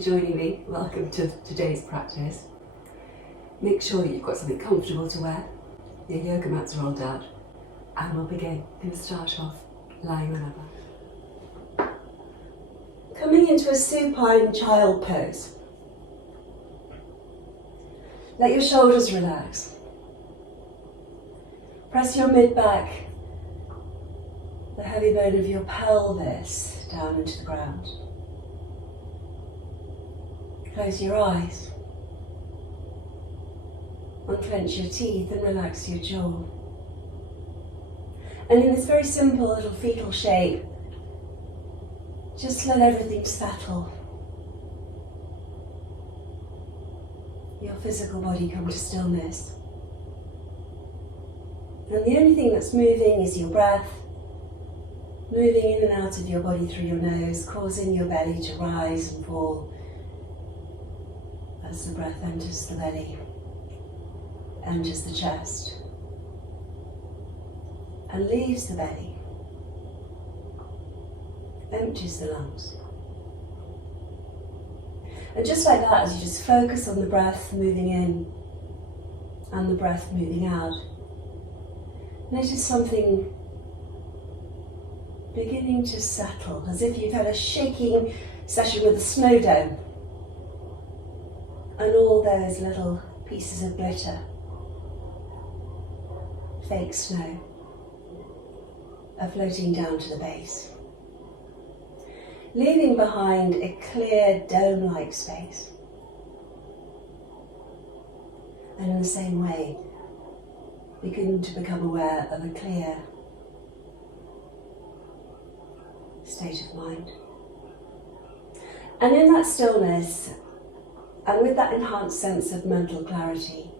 for joining me. Welcome to today's practice. Make sure that you've got something comfortable to wear. Your yoga mat's rolled out, and we'll begin. I'm going to start off lying on our back. Coming into a supine child pose. Let your shoulders relax. Press your mid-back, the heavy bone of your pelvis, down into the ground. Close your eyes. Unclench your teeth and relax your jaw. And in this very simple little fetal shape, just let everything settle. Your physical body come to stillness. And the only thing that's moving is your breath, moving in and out of your body through your nose, causing your belly to rise and fall as the breath enters the belly, enters the chest, and leaves the belly, empties the lungs. And just like that, as you just focus on the breath moving in and the breath moving out, notice something beginning to settle, as if you've had a shaking session with a snow dome, and all those little pieces of glitter, fake snow, are floating down to the base, leaving behind a clear dome-like space. And in the same way, begin to become aware of a clear state of mind. And in that stillness, and with that enhanced sense of mental clarity,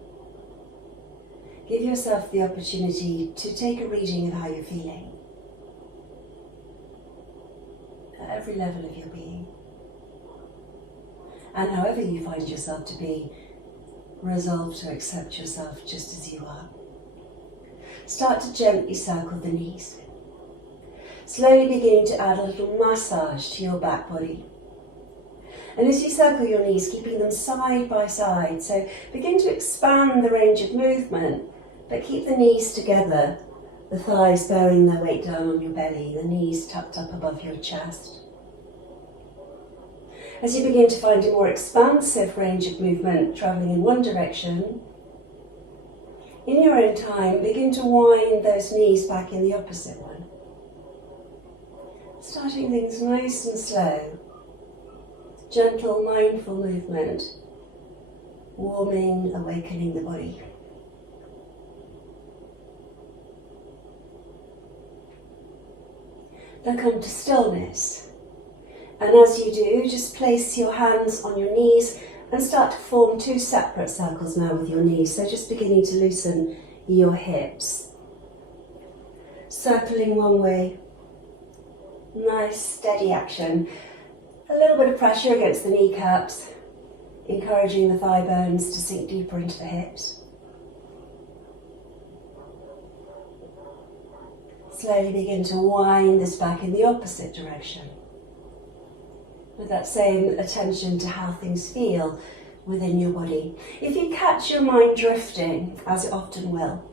give yourself the opportunity to take a reading of how you're feeling at every level of your being. And however you find yourself to be, resolve to accept yourself just as you are. Start to gently circle the knees, slowly beginning to add a little massage to your back body. And as you circle your knees, keeping them side by side, so begin to expand the range of movement, but keep the knees together, the thighs bearing their weight down on your belly, the knees tucked up above your chest. As you begin to find a more expansive range of movement travelling in one direction, in your own time, begin to wind those knees back in the opposite one. Starting things nice and slow, gentle, mindful movement, warming, awakening the body. Then come to stillness. And as you do, just place your hands on your knees and start to form two separate circles now with your knees. So just beginning to loosen your hips. Circling one way. Nice, steady action. A little bit of pressure against the kneecaps, encouraging the thigh bones to sink deeper into the hips. Slowly begin to wind this back in the opposite direction, with that same attention to how things feel within your body. If you catch your mind drifting, as it often will,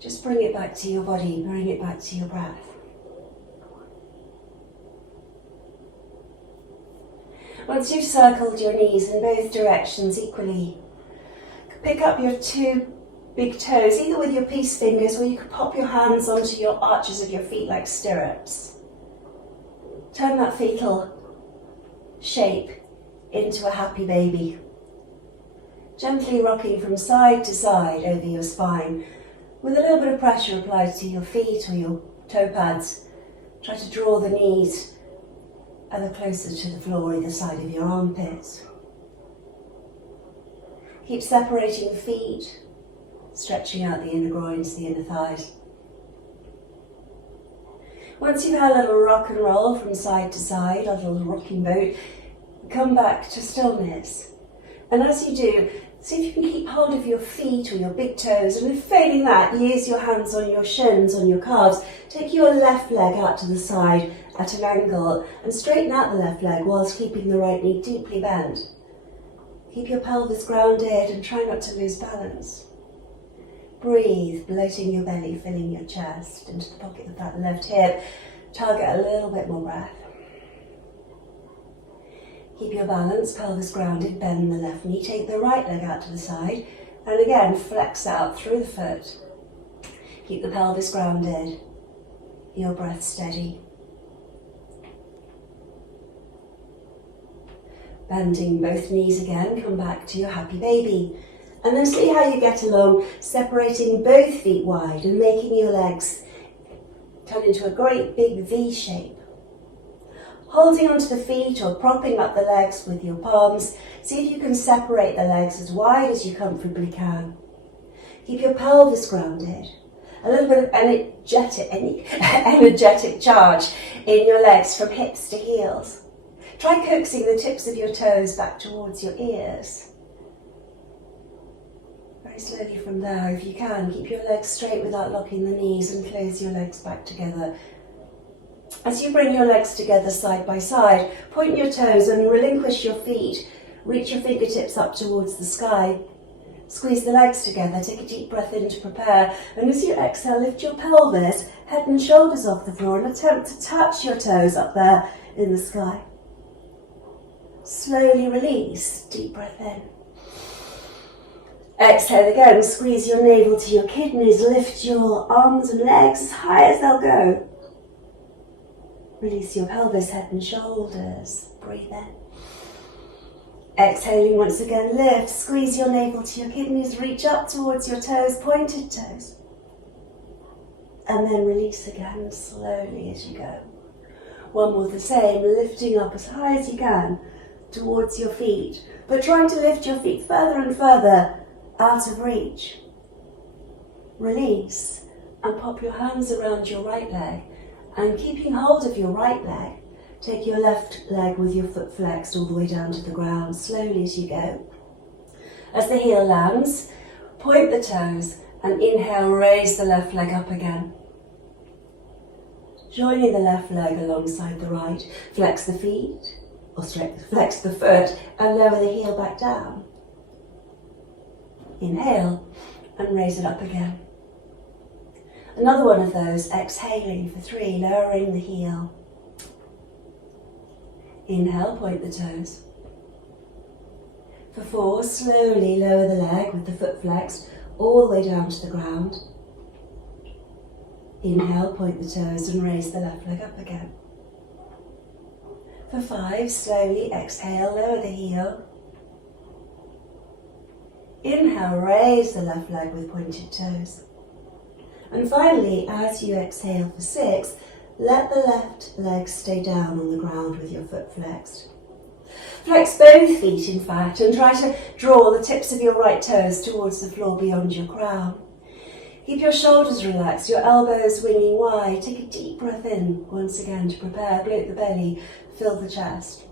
just bring it back to your body, bring it back to your breath. Once you've circled your knees in both directions equally, pick up your two big toes, either with your peace fingers, or you could pop your hands onto your arches of your feet like stirrups. Turn that fetal shape into a happy baby. Gently rocking from side to side over your spine, with a little bit of pressure applied to your feet or your toe pads. Try to draw the knees ever closer to the floor either side of your armpits. Keep separating the feet, stretching out the inner groins, the inner thighs. Once you've had a little rock and roll from side to side, a little rocking boat, come back to stillness. And as you do, See if you can keep hold of your feet or your big toes, and if failing that, use your hands on your shins, on your calves. Take your left leg out to the side at an angle and straighten out the left leg whilst keeping the right knee deeply bent. Keep your pelvis grounded and try not to lose balance. Breathe, bloating your belly, filling your chest into the pocket of that left hip. Target a little bit more breath. Keep your balance, pelvis grounded, bend the left knee, take the right leg out to the side, and again flex out through the foot. Keep the pelvis grounded, your breath steady. Bending both knees again, come back to your happy baby. And then see how you get along, separating both feet wide and making your legs turn into a great big V shape. Holding onto the feet or propping up the legs with your palms, see if you can separate the legs as wide as you comfortably can. Keep your pelvis grounded. A little bit of energetic charge in your legs from hips to heels. Try coaxing the tips of your toes back towards your ears. Very slowly from there, if you can, keep your legs straight without locking the knees and close your legs back together. As you bring your legs together side by side, point your toes and relinquish your feet. Reach your fingertips up towards the sky. Squeeze the legs together, take a deep breath in to prepare, and as you exhale, lift your pelvis, head and shoulders off the floor, and attempt to touch your toes up there in the sky. Slowly release, deep breath in. Exhale again, squeeze your navel to your kidneys, lift your arms and legs as high as they'll go. Release your pelvis, head and shoulders. Breathe in. Exhaling once again, lift. Squeeze your navel to your kidneys. Reach up towards your toes, pointed toes. And then release again, slowly as you go. One more the same, lifting up as high as you can towards your feet. But trying to lift your feet further and further out of reach. Release and pop your hands around your right leg. And keeping hold of your right leg, take your left leg with your foot flexed all the way down to the ground, slowly as you go. As the heel lands, point the toes and inhale, raise the left leg up again. Joining the left leg alongside the right, flex the feet, or flex the foot and lower the heel back down. Inhale and raise it up again. Another one of those, exhaling for 3, lowering the heel. Inhale, point the toes. For 4, slowly lower the leg with the foot flexed all the way down to the ground. Inhale, point the toes and raise the left leg up again. For 5, slowly exhale, lower the heel. Inhale, raise the left leg with pointed toes. And finally, as you exhale for 6, let the left leg stay down on the ground with your foot flexed. Flex both feet, in fact, and try to draw the tips of your right toes towards the floor beyond your crown. Keep your shoulders relaxed, your elbows winging wide. Take a deep breath in once again to prepare. Bloat the belly, fill the chest.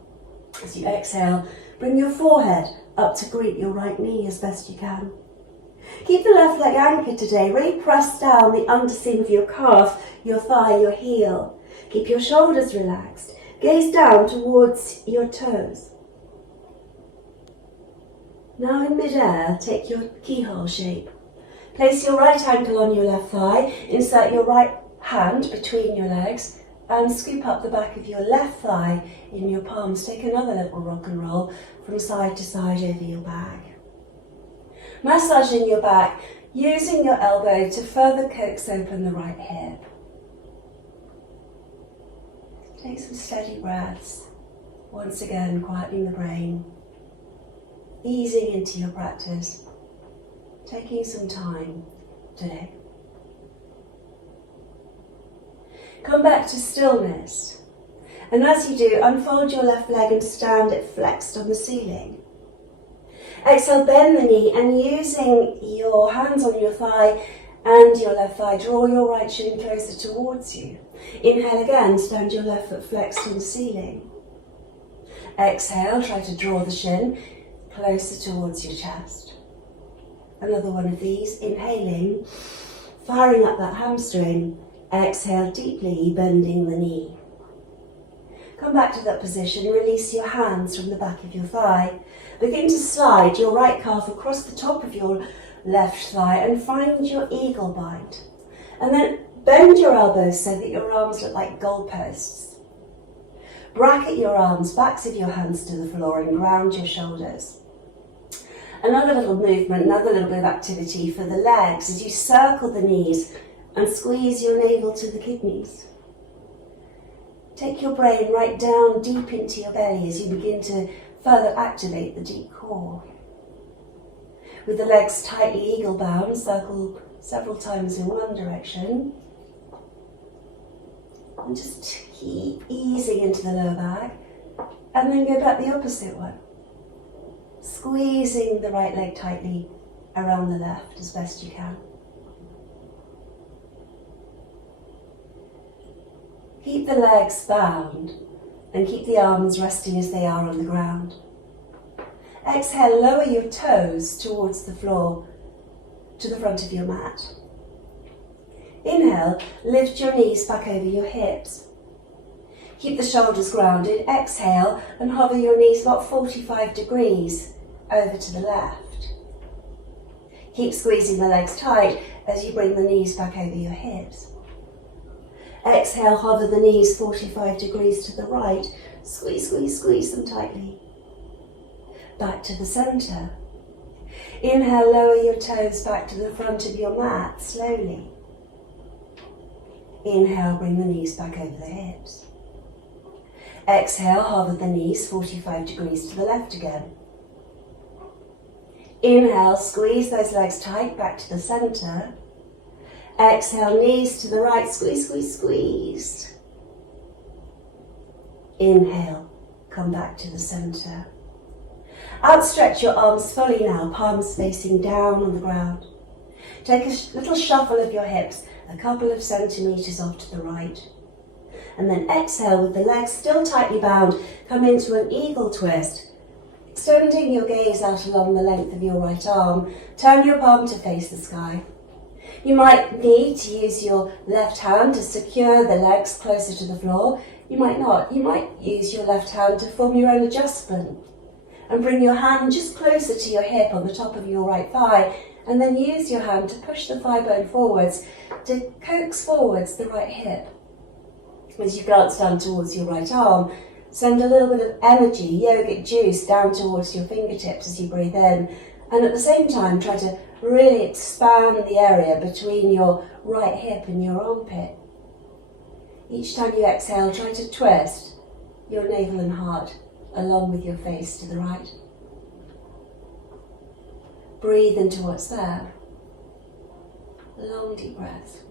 As you exhale, bring your forehead up to greet your right knee as best you can. Keep the left leg anchored today. Really press down the underseam of your calf, your thigh, your heel. Keep your shoulders relaxed. Gaze down towards your toes. Now in mid-air, take your keyhole shape. Place your right ankle on your left thigh. Insert your right hand between your legs and scoop up the back of your left thigh in your palms. Take another little rock and roll from side to side over your back. Massaging your back, using your elbow to further coax open the right hip. Take some steady breaths, once again quietening the brain, easing into your practice, taking some time today. Come back to stillness, and as you do, unfold your left leg and stand it flexed on the ceiling. Exhale, bend the knee, and using your hands on your thigh and your left thigh, draw your right shin closer towards you. Inhale again, stand your left foot flexed on the ceiling. Exhale, try to draw the shin closer towards your chest. Another one of these, inhaling, firing up that hamstring. Exhale deeply, bending the knee. Come back to that position, release your hands from the back of your thigh. Begin to slide your right calf across the top of your left thigh and find your eagle bind. And then bend your elbows so that your arms look like goalposts. Bracket your arms, backs of your hands to the floor and ground your shoulders. Another little movement, another little bit of activity for the legs as you circle the knees and squeeze your navel to the kidneys. Take your brain right down deep into your belly as you begin to further activate the deep core. With the legs tightly eagle bound, circle several times in one direction. And just keep easing into the lower back. And then go back the opposite one. Squeezing the right leg tightly around the left as best you can. Keep the legs bound and keep the arms resting as they are on the ground. Exhale, lower your toes towards the floor, to the front of your mat. Inhale, lift your knees back over your hips. Keep the shoulders grounded. Exhale and hover your knees about 45 degrees over to the left. Keep squeezing the legs tight as you bring the knees back over your hips. Exhale, hover the knees 45 degrees to the right. Squeeze, squeeze, squeeze them tightly. Back to the centre. Inhale, lower your toes back to the front of your mat slowly. Inhale, bring the knees back over the hips. Exhale, hover the knees 45 degrees to the left again. Inhale, squeeze those legs tight back to the centre. Exhale, knees to the right, squeeze, squeeze, squeeze. Inhale, come back to the centre. Outstretch your arms fully now, palms facing down on the ground. Take a little shuffle of your hips, a couple of centimetres off to the right. And then exhale with the legs still tightly bound, come into an eagle twist. Extending your gaze out along the length of your right arm, turn your palm to face the sky. You might need to use your left hand to secure the legs closer to the floor. You might not. You might use your left hand to form your own adjustment. And bring your hand just closer to your hip on the top of your right thigh, and then use your hand to push the thigh bone forwards, to coax forwards the right hip. As you glance down towards your right arm, send a little bit of energy, yogic juice, down towards your fingertips as you breathe in, and at the same time try to really expand the area between your right hip and your armpit. Each time you exhale, try to twist your navel and heart along with your face to the right. Breathe into what's there. Long deep breath.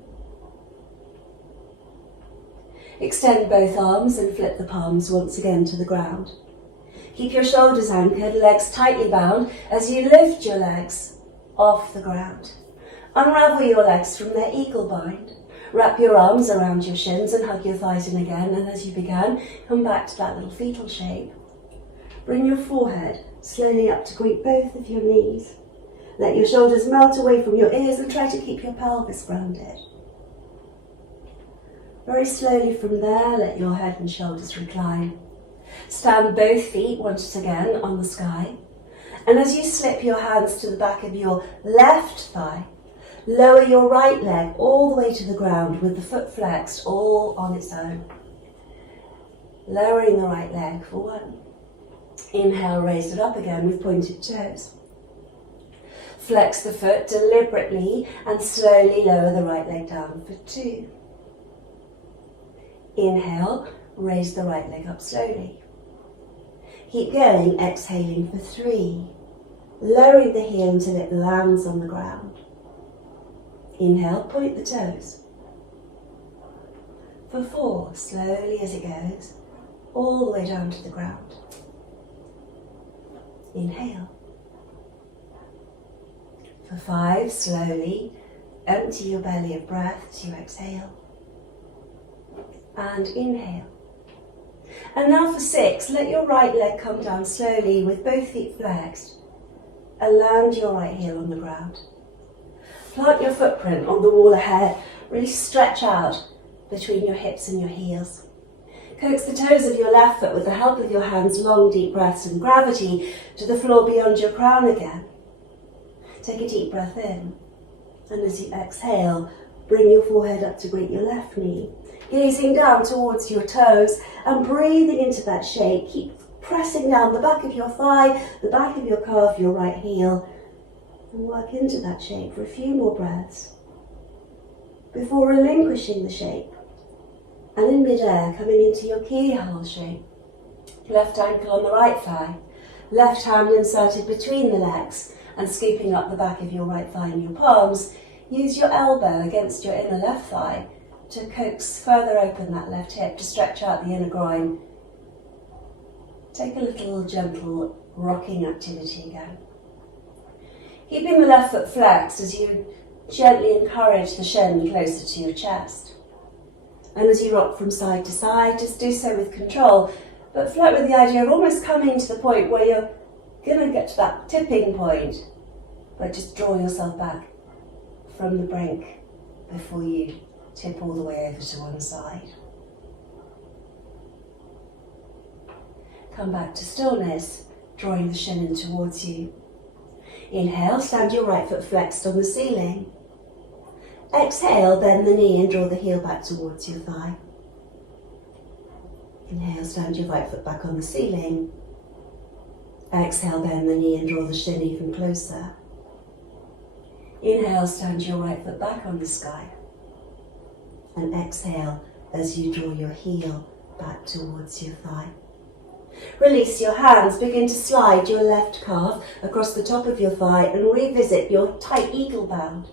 Extend both arms and flip the palms once again to the ground. Keep your shoulders anchored, legs tightly bound as you lift your legs off the ground. Unravel your legs from their eagle bind. Wrap your arms around your shins and hug your thighs in again, and as you began, come back to that little fetal shape. Bring your forehead slowly up to greet both of your knees. Let your shoulders melt away from your ears and try to keep your pelvis grounded. Very slowly from there, let your head and shoulders recline. Stand both feet once again on the sky. And as you slip your hands to the back of your left thigh, lower your right leg all the way to the ground with the foot flexed all on its own. Lowering the right leg for one. Inhale, raise it up again with pointed toes. Flex the foot deliberately and slowly lower the right leg down for two. Inhale, raise the right leg up slowly. Keep going, exhaling for three. Lowering the heel until it lands on the ground. Inhale, point the toes. For four, slowly as it goes, all the way down to the ground. Inhale. For five, slowly, empty your belly of breath as you exhale. And inhale. And now for six, let your right leg come down slowly with both feet flexed. and land your right heel on the ground. Plant your footprint on the wall ahead. Really stretch out between your hips and your heels. Coax the toes of your left foot with the help of your hands, long deep breaths and gravity to the floor beyond your crown again. Take a deep breath in, and as you exhale, bring your forehead up to greet your left knee, gazing down towards your toes and breathing into that shape. Keep pressing down the back of your thigh, the back of your calf, your right heel, and work into that shape for a few more breaths before relinquishing the shape. And in mid-air, coming into your keyhole shape. Left ankle on the right thigh, left hand inserted between the legs and scooping up the back of your right thigh in your palms. Use your elbow against your inner left thigh to coax further open that left hip to stretch out the inner groin. Take a little gentle rocking activity again. Keeping the left foot flexed as you gently encourage the shin closer to your chest. And as you rock from side to side, just do so with control, but float with the idea of almost coming to the point where you're going to get to that tipping point, but just draw yourself back from the brink before you tip all the way over to one side. Come back to stillness, drawing the shin in towards you. Inhale, stand your right foot flexed on the ceiling. Exhale, bend the knee and draw the heel back towards your thigh. Inhale, stand your right foot back on the ceiling. Exhale, bend the knee and draw the shin even closer. Inhale, stand your right foot back on the sky. And exhale as you draw your heel back towards your thigh. Release your hands, begin to slide your left calf across the top of your thigh and revisit your tight eagle bound.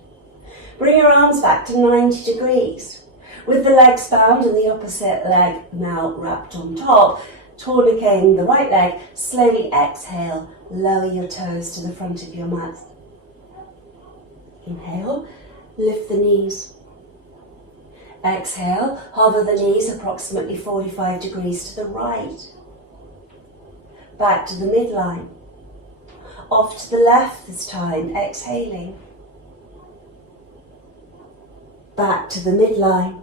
Bring your arms back to 90 degrees. With the legs bound and the opposite leg now wrapped on top, tourniqueting the right leg, slowly exhale, lower your toes to the front of your mat. Inhale, lift the knees. Exhale, hover the knees approximately 45 degrees to the right. Back to the midline. Off to the left this time, exhaling. Back to the midline.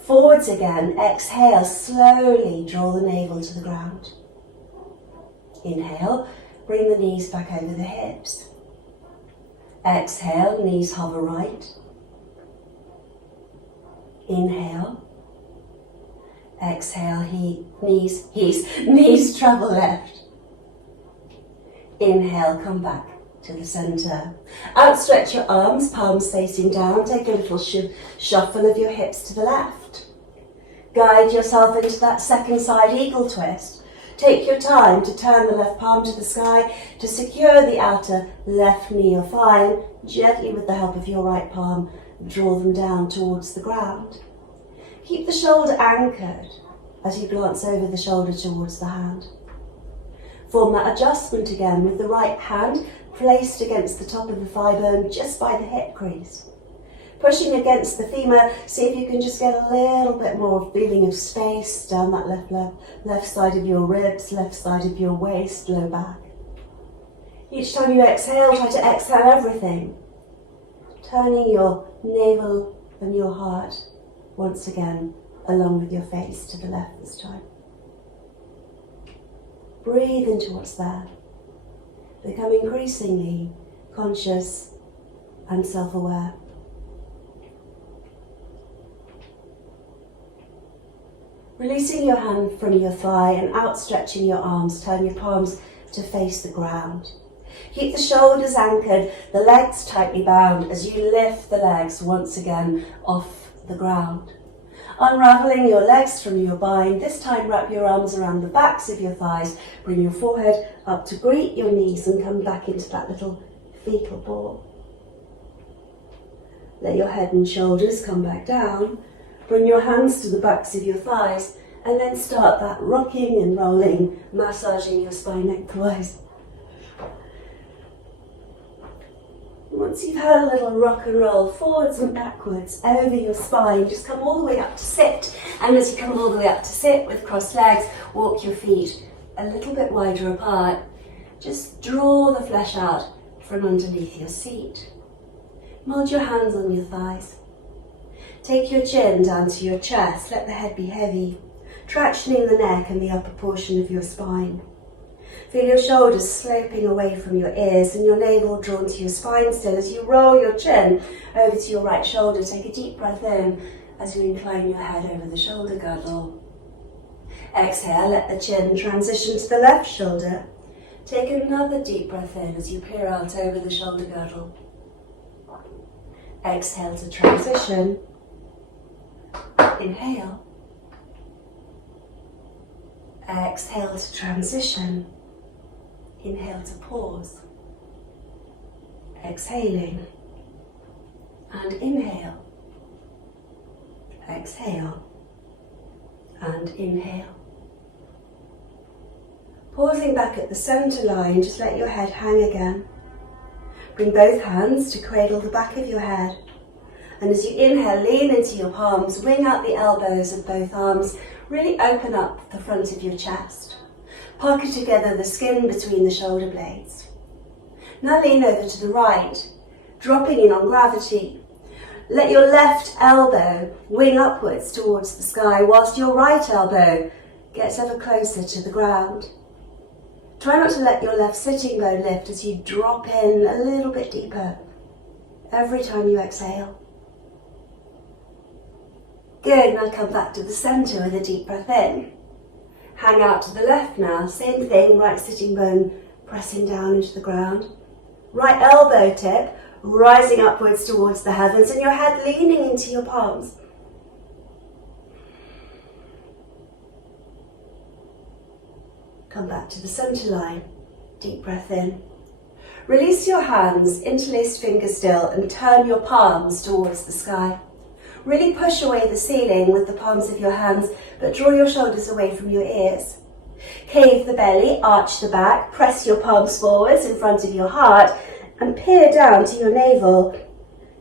Forwards again, exhale, slowly draw the navel to the ground. Inhale, bring the knees back over the hips. Exhale, knees hover right. Inhale. Exhale, knees travel left. Inhale, come back to the center. Outstretch your arms, palms facing down. Take a little shuffle of your hips to the left. Guide yourself into that second side eagle twist. Take your time to turn the left palm to the sky to secure the outer left knee or thigh, and gently with the help of your right palm, draw them down towards the ground. Keep the shoulder anchored as you glance over the shoulder towards the hand. Form that adjustment again with the right hand placed against the top of the thigh bone just by the hip crease. Pushing against the femur, see if you can just get a little bit more feeling of space down that left side of your ribs, left side of your waist, low back. Each time you exhale, try to exhale everything. Turning your navel and your heart once again along with your face to the left this time. Breathe into what's there. Become increasingly conscious and self-aware. Releasing your hand from your thigh and outstretching your arms, turn your palms to face the ground. Keep the shoulders anchored, the legs tightly bound as you lift the legs once again off the ground. Unraveling your legs from your bind, this time wrap your arms around the backs of your thighs, bring your forehead up to greet your knees and come back into that little fetal ball. Let your head and shoulders come back down. Bring your hands to the backs of your thighs and then start that rocking and rolling, massaging your spine lengthwise. Once you've had a little rock and roll forwards and backwards over your spine, just come all the way up to sit. And as you come all the way up to sit with crossed legs, walk your feet a little bit wider apart. just draw the flesh out from underneath your seat. Mold your hands on your thighs. Take your chin down to your chest, let the head be heavy, tractioning the neck and the upper portion of your spine. Feel your shoulders sloping away from your ears and your navel drawn to your spine still as you roll your chin over to your right shoulder. Take a deep breath in as you incline your head over the shoulder girdle. Exhale, let the chin transition to the left shoulder. Take another deep breath in as you peer out over the shoulder girdle. Exhale to transition. Inhale. Exhale to transition. Inhale to pause. Exhaling. And inhale. Exhale. And inhale. Pausing back at the centre line, just let your head hang again. Bring both hands to cradle the back of your head. And as you inhale, lean into your palms, wing out the elbows of both arms, really open up the front of your chest. Pocket together the skin between the shoulder blades. Now lean over to the right, dropping in on gravity. Let your left elbow wing upwards towards the sky, whilst your right elbow gets ever closer to the ground. Try not to let your left sitting bone lift as you drop in a little bit deeper every time you exhale. Good, now come back to the centre with a deep breath in. Hang out to the left now, same thing, right sitting bone pressing down into the ground. Right elbow tip rising upwards towards the heavens and your head leaning into your palms. Come back to the centre line, deep breath in. Release your hands, interlaced fingers still, and turn your palms towards the sky. Really push away the ceiling with the palms of your hands, but draw your shoulders away from your ears. Cave the belly, arch the back, press your palms forwards in front of your heart, and peer down to your navel.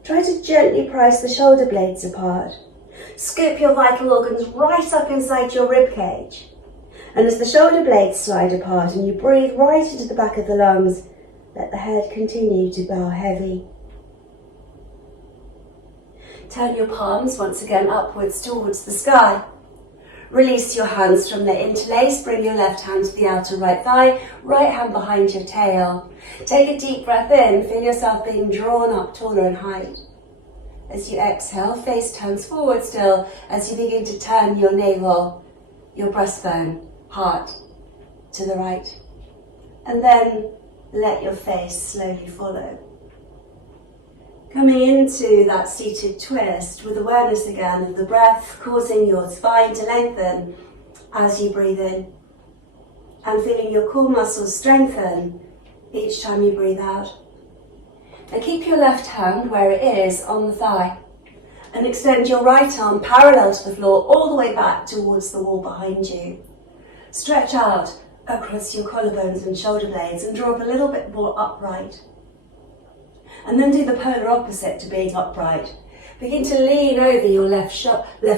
Try to gently prise the shoulder blades apart. Scoop your vital organs right up inside your rib cage. And as the shoulder blades slide apart and you breathe right into the back of the lungs, let the head continue to bow heavy. Turn your palms once again upwards towards the sky. Release your hands from their interlace. Bring your left hand to the outer right thigh, right hand behind your tail. Take a deep breath in. Feel yourself being drawn up taller in height. As you exhale, face turns forward still as you begin to turn your navel, your breastbone, heart to the right. And then let your face slowly follow. Coming into that seated twist with awareness again of the breath, causing your spine to lengthen as you breathe in. And feeling your core muscles strengthen each time you breathe out. Now keep your left hand where it is on the thigh. And extend your right arm parallel to the floor all the way back towards the wall behind you. Stretch out across your collarbones and shoulder blades and draw up a little bit more upright. And then do the polar opposite to being upright. Begin to lean over your left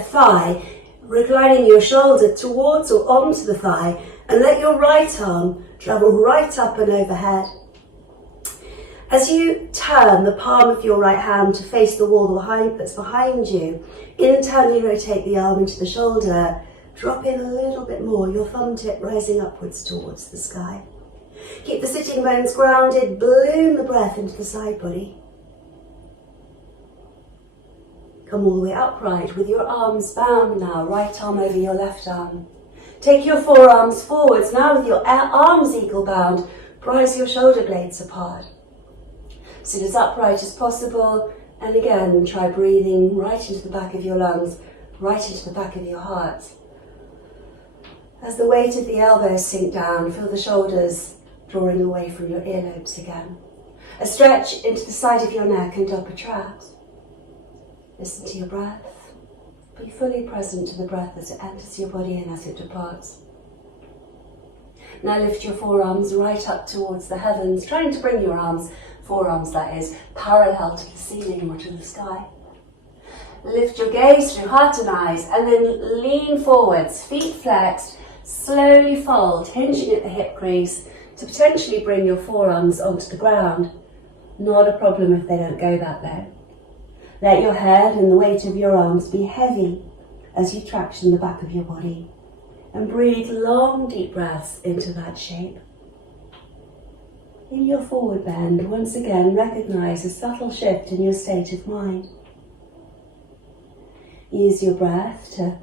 thigh, reclining your shoulder towards or onto the thigh, and let your right arm travel right up and overhead. As you turn the palm of your right hand to face the wall that's behind you, internally rotate the arm into the shoulder, drop in a little bit more, your thumb tip rising upwards towards the sky. Keep the sitting bones grounded, balloon the breath into the side body. Come all the way upright with your arms bound now, right arm over your left arm. Take your forearms forwards now with your arms eagle bound, prise your shoulder blades apart. Sit as upright as possible, and again try breathing right into the back of your lungs, right into the back of your heart. As the weight of the elbows sink down, feel the shoulders drawing away from your earlobes again. A stretch into the side of your neck and upper traps. Listen to your breath. Be fully present to the breath as it enters your body and as it departs. Now lift your forearms right up towards the heavens, trying to bring your arms, forearms that is, parallel to the ceiling or to the sky. Lift your gaze through heart and eyes and then lean forwards, feet flexed, slowly fold, hinging at the hip crease, to potentially bring your forearms onto the ground. Not a problem if they don't go that low. Let your head and the weight of your arms be heavy as you traction the back of your body, and breathe long deep breaths into that shape. In your forward bend, once again recognize a subtle shift in your state of mind. Use your breath to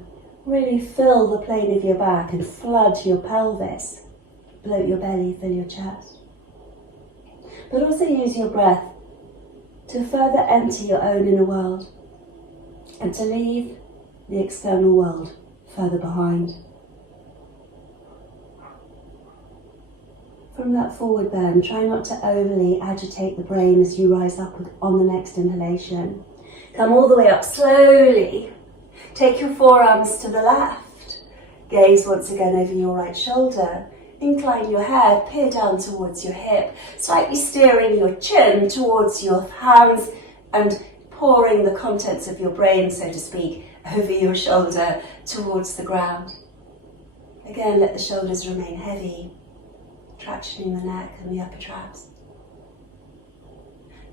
really fill the plane of your back and flood your pelvis. Bloat your belly, fill your chest. But also use your breath to further enter your own inner world and to leave the external world further behind. From that forward bend, try not to overly agitate the brain as you rise up on the next inhalation. Come all the way up slowly. Take your forearms to the left. Gaze once again over your right shoulder. Incline your head, peer down towards your hip, slightly steering your chin towards your hands and pouring the contents of your brain, so to speak, over your shoulder towards the ground. Again, let the shoulders remain heavy, tractioning the neck and the upper traps.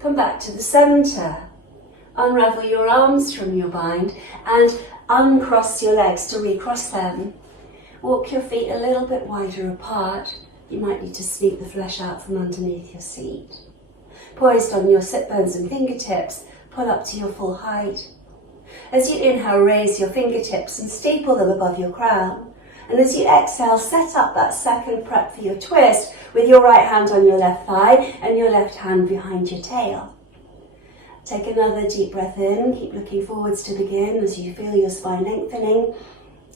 Come back to the centre. Unravel your arms from your bind and uncross your legs to recross them. Walk your feet a little bit wider apart. You might need to sneak the flesh out from underneath your seat. Poised on your sit bones and fingertips, pull up to your full height. As you inhale, raise your fingertips and steeple them above your crown. And as you exhale, set up that second prep for your twist with your right hand on your left thigh and your left hand behind your tail. Take another deep breath in, keep looking forwards to begin as you feel your spine lengthening.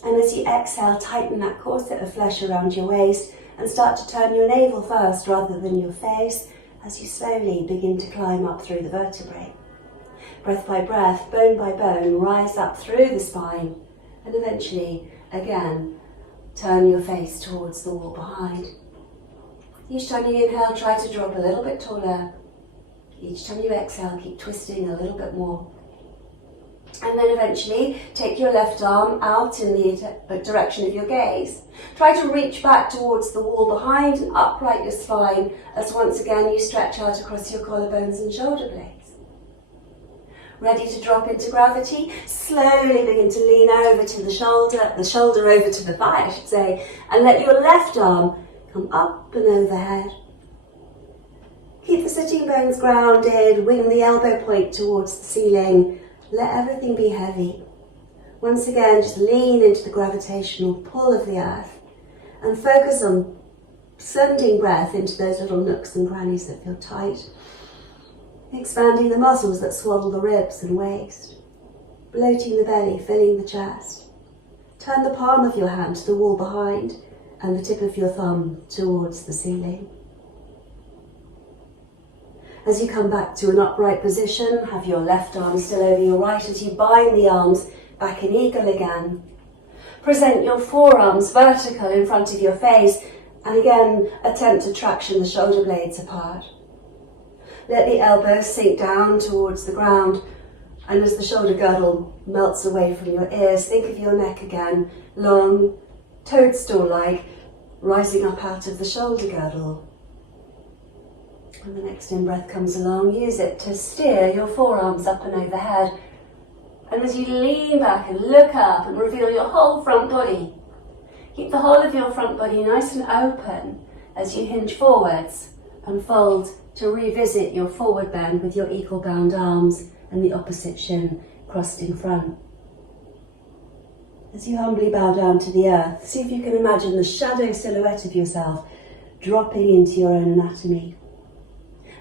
And as you exhale, tighten that corset of flesh around your waist and start to turn your navel first rather than your face as you slowly begin to climb up through the vertebrae. Breath by breath, bone by bone, rise up through the spine and eventually, again, turn your face towards the wall behind. Each time you inhale, try to drop a little bit taller. Each time you exhale, keep twisting a little bit more. And then eventually, take your left arm out in the direction of your gaze. Try to reach back towards the wall behind and upright your spine as once again you stretch out across your collarbones and shoulder blades. Ready to drop into gravity? Slowly begin to lean over to the shoulder over to the thigh, I should say, and let your left arm come up and overhead. Keep the sitting bones grounded, wing the elbow point towards the ceiling. Let everything be heavy. Once again, just lean into the gravitational pull of the earth and focus on sending breath into those little nooks and crannies that feel tight, expanding the muscles that swaddle the ribs and waist, bloating the belly, filling the chest. Turn the palm of your hand to the wall behind and the tip of your thumb towards the ceiling. As you come back to an upright position, have your left arm still over your right as you bind the arms back in eagle again. Present your forearms vertical in front of your face and again attempt to traction the shoulder blades apart. Let the elbows sink down towards the ground and as the shoulder girdle melts away from your ears, think of your neck again, long, toadstool-like, rising up out of the shoulder girdle. When the next in-breath comes along, use it to steer your forearms up and overhead. And as you lean back and look up and reveal your whole front body, keep the whole of your front body nice and open as you hinge forwards and fold to revisit your forward bend with your equal bound arms and the opposite shin crossed in front. As you humbly bow down to the earth, see if you can imagine the shadow silhouette of yourself dropping into your own anatomy.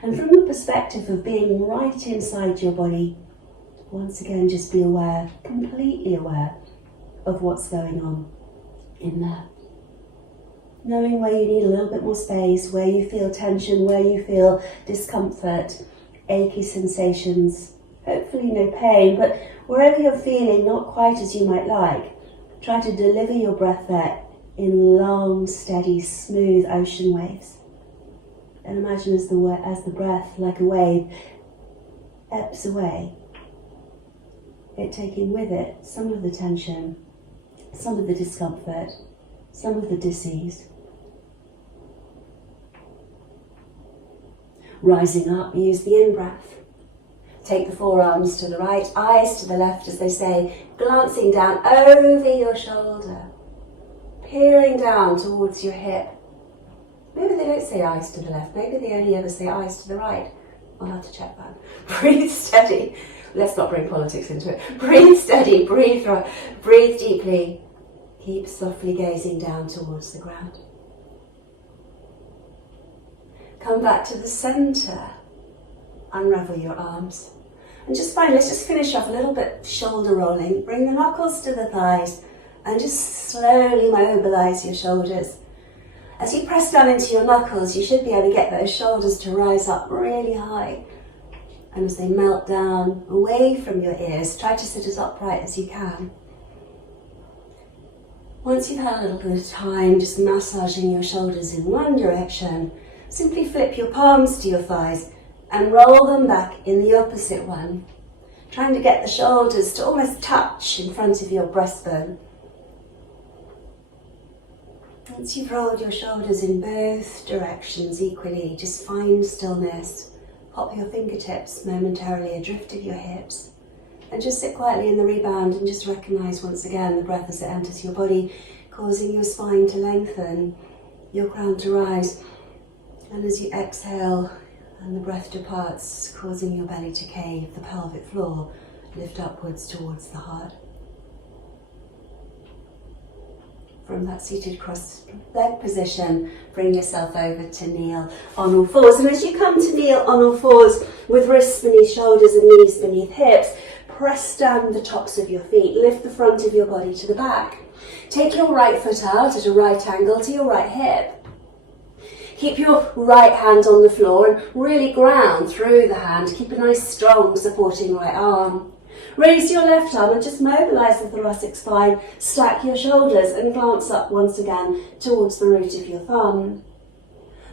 And from the perspective of being right inside your body, once again just be aware, completely aware of what's going on in there. Knowing where you need a little bit more space, where you feel tension, where you feel discomfort, achy sensations, hopefully no pain, but wherever you're feeling not quite as you might like, try to deliver your breath there in long, steady, smooth ocean waves. And imagine as the breath, like a wave, ebbs away, it taking with it some of the tension, some of the discomfort, some of the dis-ease. Rising up, use the in-breath. Take the forearms to the right, eyes to the left, as they say, glancing down over your shoulder, peering down towards your hip. Maybe they don't say eyes to the left, maybe they only ever say eyes to the right. I'll have to check that. Breathe steady. Let's not bring politics into it. Breathe steady, breathe deeply. Keep softly gazing down towards the ground. Come back to the centre. Unravel your arms. And just fine, let's just finish off a little bit shoulder rolling. Bring the knuckles to the thighs and just slowly mobilise your shoulders. As you press down into your knuckles, you should be able to get those shoulders to rise up really high. And as they melt down away from your ears, try to sit as upright as you can. Once you've had a little bit of time just massaging your shoulders in one direction, simply flip your palms to your thighs and roll them back in the opposite one, trying to get the shoulders to almost touch in front of your breastbone. Once you've rolled your shoulders in both directions equally, just find stillness. Pop your fingertips momentarily adrift of your hips. And just sit quietly in the rebound and just recognise once again the breath as it enters your body, causing your spine to lengthen, your crown to rise. And as you exhale and the breath departs, causing your belly to cave, the pelvic floor lift upwards towards the heart. From that seated cross-leg position, bring yourself over to kneel on all fours. And as you come to kneel on all fours, with wrists beneath shoulders and knees beneath hips, press down the tops of your feet. Lift the front of your body to the back. Take your right foot out at a right angle to your right hip. Keep your right hand on the floor and really ground through the hand. Keep a nice strong supporting right arm. Raise your left arm and just mobilise the thoracic spine, stack your shoulders and glance up once again towards the root of your thumb.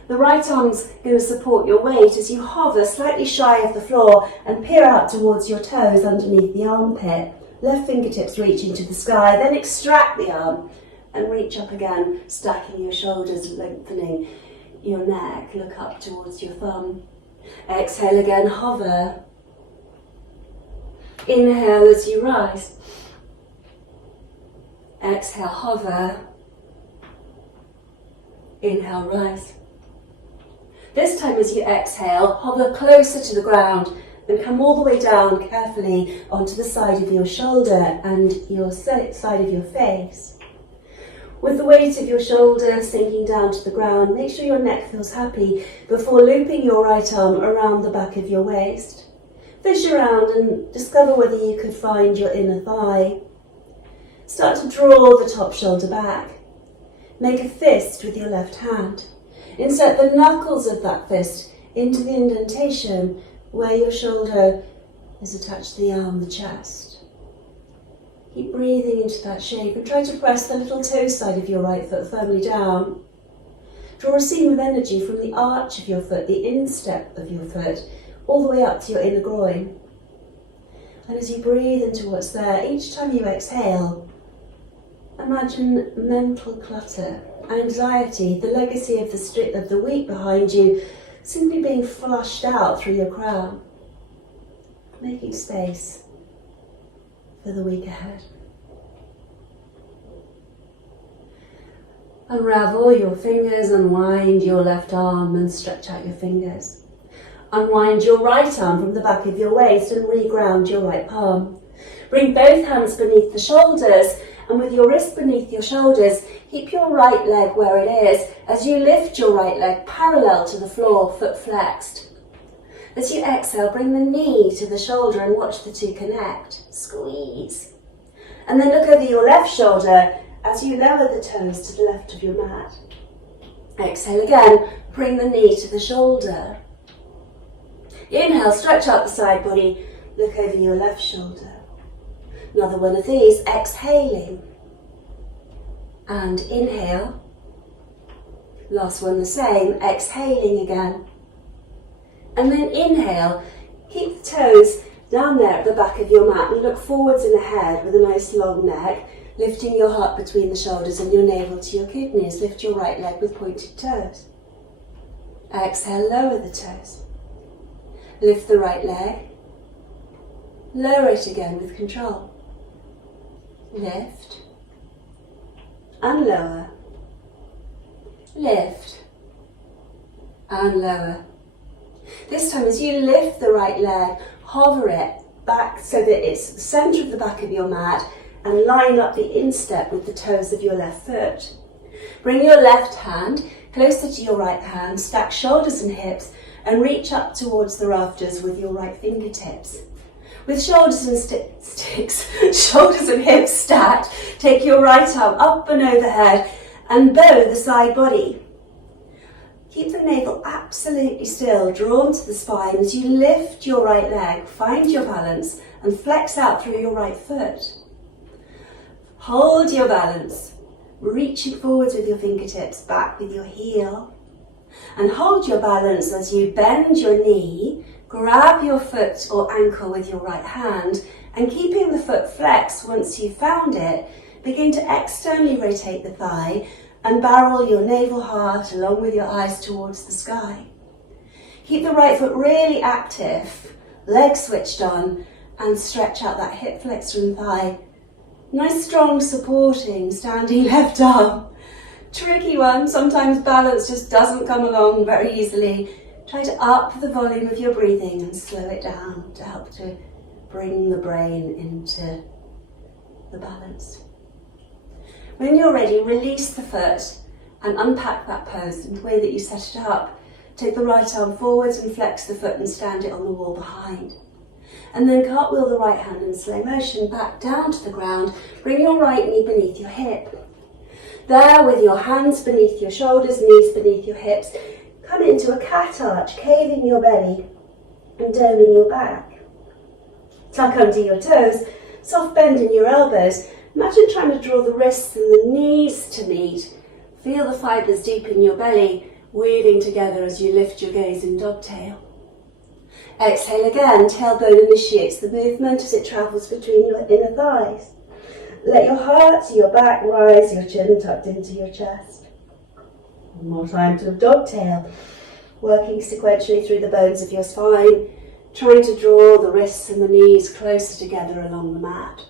The right arm's going to support your weight as you hover slightly shy of the floor and peer out towards your toes underneath the armpit. Left fingertips reaching to the sky, then extract the arm and reach up again, stacking your shoulders, lengthening your neck. Look up towards your thumb. Exhale again, hover. Inhale as you rise. Exhale, hover. Inhale, rise. This time as you exhale, hover closer to the ground and come all the way down carefully onto the side of your shoulder and your side of your face. With the weight of your shoulder sinking down to the ground, make sure your neck feels happy before looping your right arm around the back of your waist. Fish around and discover whether you could find your inner thigh. Start to draw the top shoulder back. Make a fist with your left hand. Insert the knuckles of that fist into the indentation where your shoulder is attached to the arm, the chest. Keep breathing into that shape and try to press the little toe side of your right foot firmly down. Draw a seam of energy from the arch of your foot, the instep of your foot, all the way up to your inner groin. And as you breathe into what's there, each time you exhale, imagine mental clutter, anxiety, the legacy of the week behind you, simply being flushed out through your crown, making space for the week ahead. Unravel your fingers, unwind your left arm and stretch out your fingers. Unwind your right arm from the back of your waist and reground your right palm. Bring both hands beneath the shoulders and with your wrist beneath your shoulders, keep your right leg where it is as you lift your right leg parallel to the floor, foot flexed. As you exhale, bring the knee to the shoulder and watch the two connect. Squeeze. And then look over your left shoulder as you lower the toes to the left of your mat. Exhale again, bring the knee to the shoulder. Inhale, stretch out the side body, look over your left shoulder. Another one of these, exhaling. And inhale. Last one the same, exhaling again. And then inhale, keep the toes down there at the back of your mat and look forwards and ahead with a nice long neck, lifting your heart between the shoulders and your navel to your kidneys. Lift your right leg with pointed toes. Exhale, lower the toes. Lift the right leg. Lower it again with control. Lift and lower. Lift and lower. This time as you lift the right leg, hover it back so that it's the centre of the back of your mat and line up the instep with the toes of your left foot. Bring your left hand closer to your right hand, stack shoulders and hips and reach up towards the rafters with your right fingertips. With shoulders and shoulders and hips stacked, take your right arm up and overhead and bow the side body. Keep the navel absolutely still, drawn to the spine as you lift your right leg, find your balance and flex out through your right foot. Hold your balance, reaching forwards with your fingertips, back with your heel. And hold your balance as you bend your knee, grab your foot or ankle with your right hand and keeping the foot flexed once you've found it, begin to externally rotate the thigh and barrel your navel heart along with your eyes towards the sky. Keep the right foot really active, legs switched on, and stretch out that hip flexor and thigh. Nice strong supporting standing left arm. Tricky one, sometimes balance just doesn't come along very easily. Try to up the volume of your breathing and slow it down to help to bring the brain into the balance. When you're ready, release the foot and unpack that pose in the way that you set it up. Take the right arm forwards and flex the foot and stand it on the wall behind. And then cartwheel the right hand in slow motion back down to the ground. Bring your right knee beneath your hip. There, with your hands beneath your shoulders, knees beneath your hips, come into a cat arch, caving your belly and doming your back. Tuck under your toes, soft bend in your elbows. Imagine trying to draw the wrists and the knees to meet. Feel the fibres deep in your belly, weaving together as you lift your gaze in dogtail. Exhale again, tailbone initiates the movement as it travels between your inner thighs. Let your heart to your back rise, your chin tucked into your chest. One more time to dogtail, working sequentially through the bones of your spine, trying to draw the wrists and the knees closer together along the mat.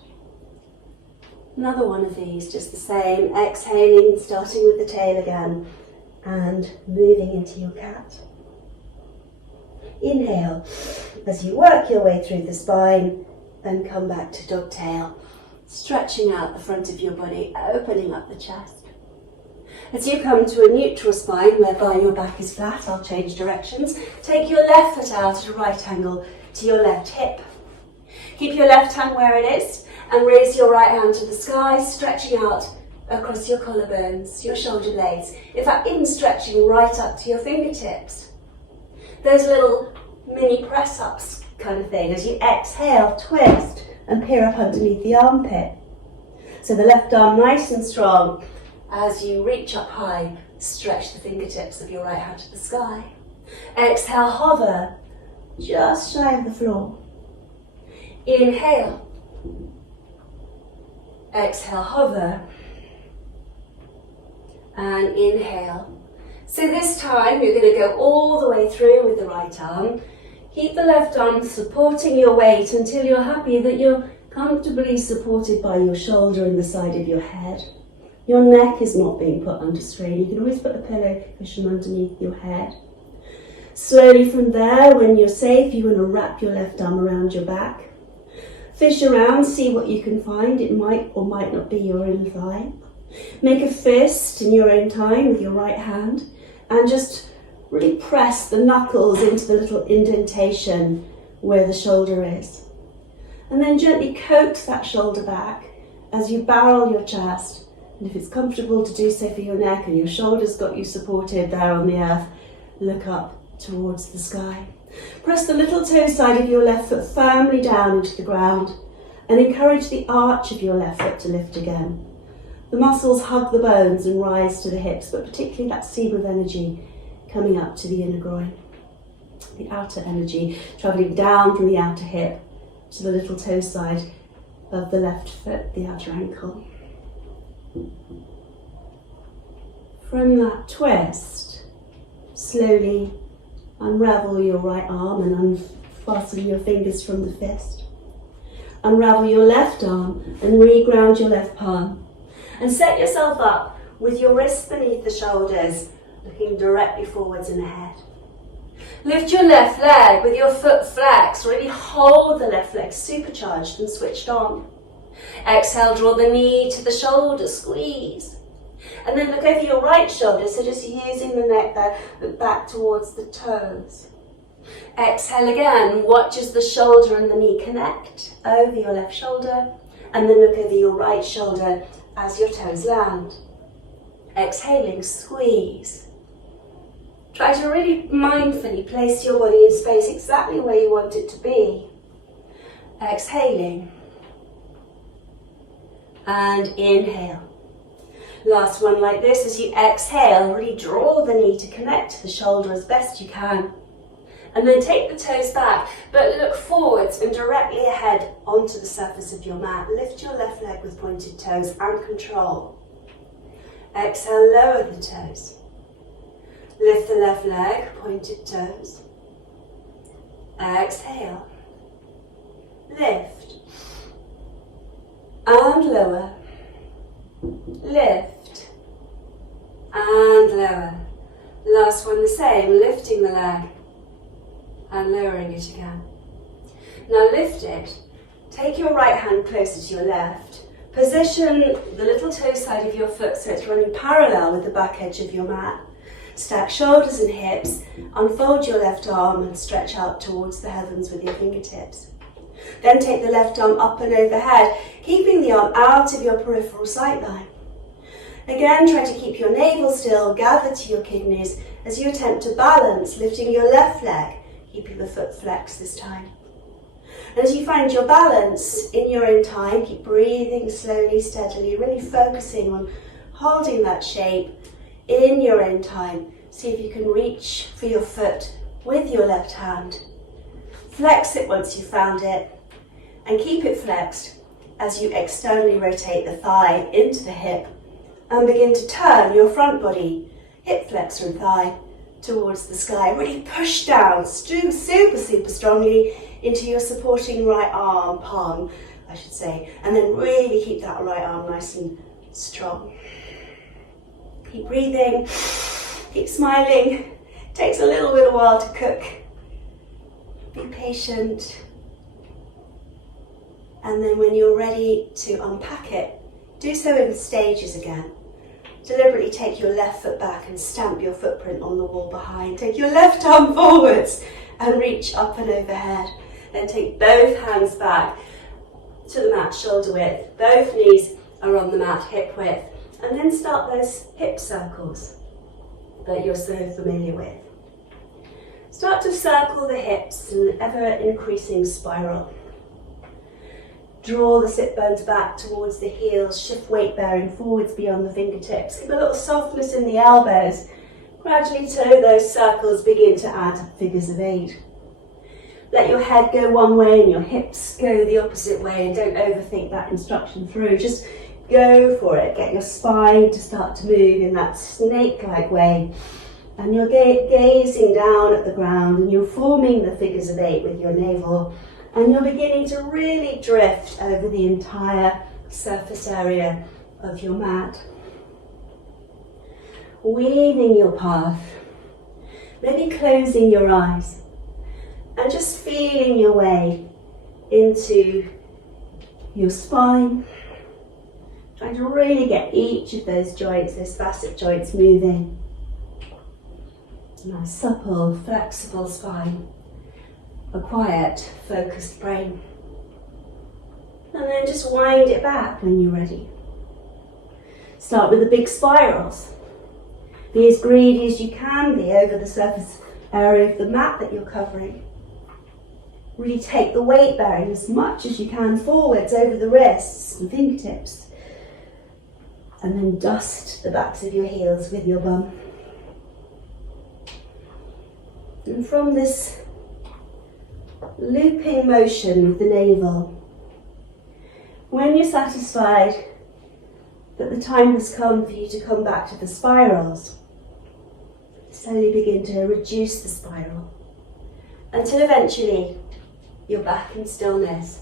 Another one of these, just the same, exhaling, starting with the tail again, and moving into your cat. Inhale, as you work your way through the spine, then come back to dogtail, stretching out the front of your body, opening up the chest. As you come to a neutral spine, whereby your back is flat, I'll change directions. Take your left foot out at a right angle to your left hip. Keep your left hand where it is, and raise your right hand to the sky, stretching out across your collarbones, your shoulder blades. In fact, even stretching right up to your fingertips. Those little mini press-ups kind of thing. As you exhale, twist and peer up underneath the armpit. So the left arm nice and strong. As you reach up high, stretch the fingertips of your right hand to the sky. Exhale, hover just shy of the floor. Inhale. Exhale, hover. And inhale. So this time you're going to go all the way through with the right arm. Keep the left arm supporting your weight until you're happy that you're comfortably supported by your shoulder and the side of your head. Your neck is not being put under strain. You can always put a pillow cushion underneath your head. Slowly from there, when you're safe, you want to wrap your left arm around your back. Fish around, see what you can find. It might or might not be your inner thigh. Make a fist in your own time with your right hand and just really press the knuckles into the little indentation where the shoulder is. And then gently coax that shoulder back as you barrel your chest. And if it's comfortable to do so for your neck and your shoulders got you supported there on the earth, look up towards the sky. Press the little toe side of your left foot firmly down into the ground and encourage the arch of your left foot to lift again. The muscles hug the bones and rise to the hips, but particularly that seam of energy coming up to the inner groin. The outer energy travelling down from the outer hip to the little toe side of the left foot, the outer ankle. From that twist, slowly unravel your right arm and fasten your fingers from the fist. Unravel your left arm and reground your left palm. And set yourself up with your wrists beneath the shoulders, looking directly forwards and ahead. Lift your left leg with your foot flexed. Really hold the left leg supercharged and switched on. Exhale, draw the knee to the shoulder, squeeze. And then look over your right shoulder, so just using the neck there, look back towards the toes. Exhale again, watch as the shoulder and the knee connect over your left shoulder, and then look over your right shoulder as your toes land. Exhaling, squeeze. Try to really mindfully place your body in space exactly where you want it to be. Exhaling. And inhale. Last one like this. As you exhale, really draw the knee to connect to the shoulder as best you can. And then take the toes back, but look forwards and directly ahead onto the surface of your mat. Lift your left leg with pointed toes and control. Exhale, lower the toes. Lift the left leg, pointed toes. Exhale. Lift. And lower. Lift. And lower. Last one the same, lifting the leg and lowering it again. Now lift it. Take your right hand closer to your left. Position the little toe side of your foot so it's running parallel with the back edge of your mat. Stack shoulders and hips. Unfold your left arm and stretch out towards the heavens with your fingertips. Then take the left arm up and overhead, keeping the arm out of your peripheral sight line. Again, try to keep your navel still, gather to your kidneys as you attempt to balance, lifting your left leg, keeping the foot flexed this time. And as you find your balance in your own time, keep breathing slowly, steadily, really focusing on holding that shape in your own time. See if you can reach for your foot with your left hand. Flex it once you've found it, and keep it flexed as you externally rotate the thigh into the hip and begin to turn your front body, hip flexor and thigh, towards the sky. Really push down super strongly into your supporting right arm, palm, I should say, and then really keep that right arm nice and strong. Keep breathing, keep smiling. It takes a little bit of a while to cook. Be patient. And then when you're ready to unpack it, do so in stages again. Deliberately take your left foot back and stamp your footprint on the wall behind. Take your left arm forwards and reach up and overhead. Then take both hands back to the mat, shoulder width. Both knees are on the mat, hip width. And then start those hip circles that you're so familiar with. Start to circle the hips in an ever-increasing spiral. Draw the sit bones back towards the heels, shift weight bearing forwards beyond the fingertips. Give a little softness in the elbows. Gradually till those circles begin to add figures of 8. Let your head go one way and your hips go the opposite way, and don't overthink that instruction through. Just go for it. Get your spine to start to move in that snake-like way. And you're gazing down at the ground and you're forming the figures of 8 with your navel. And you're beginning to really drift over the entire surface area of your mat. Weaving your path, maybe closing your eyes, and just feeling your way into your spine. Trying to really get each of those joints, those facet joints moving. Nice, supple, flexible spine. A quiet, focused brain. And then just wind it back when you're ready. Start with the big spirals. Be as greedy as you can be over the surface area of the mat that you're covering. Really take the weight bearing as much as you can forwards over the wrists and fingertips. And then dust the backs of your heels with your bum. And from this looping motion with the navel, when you're satisfied that the time has come for you to come back to the spirals, slowly begin to reduce the spiral until eventually your back in stillness,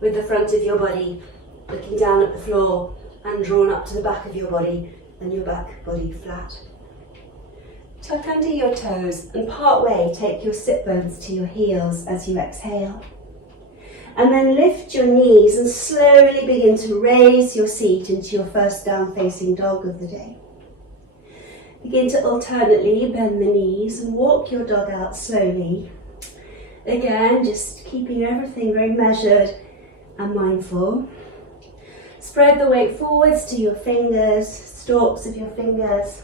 with the front of your body looking down at the floor and drawn up to the back of your body and your back body flat. Tuck under your toes and part way take your sit bones to your heels as you exhale. And then lift your knees and slowly begin to raise your seat into your first down facing dog of the day. Begin to alternately bend the knees and walk your dog out slowly. Again, just keeping everything very measured and mindful. Spread the weight forwards to your fingers, stalks of your fingers,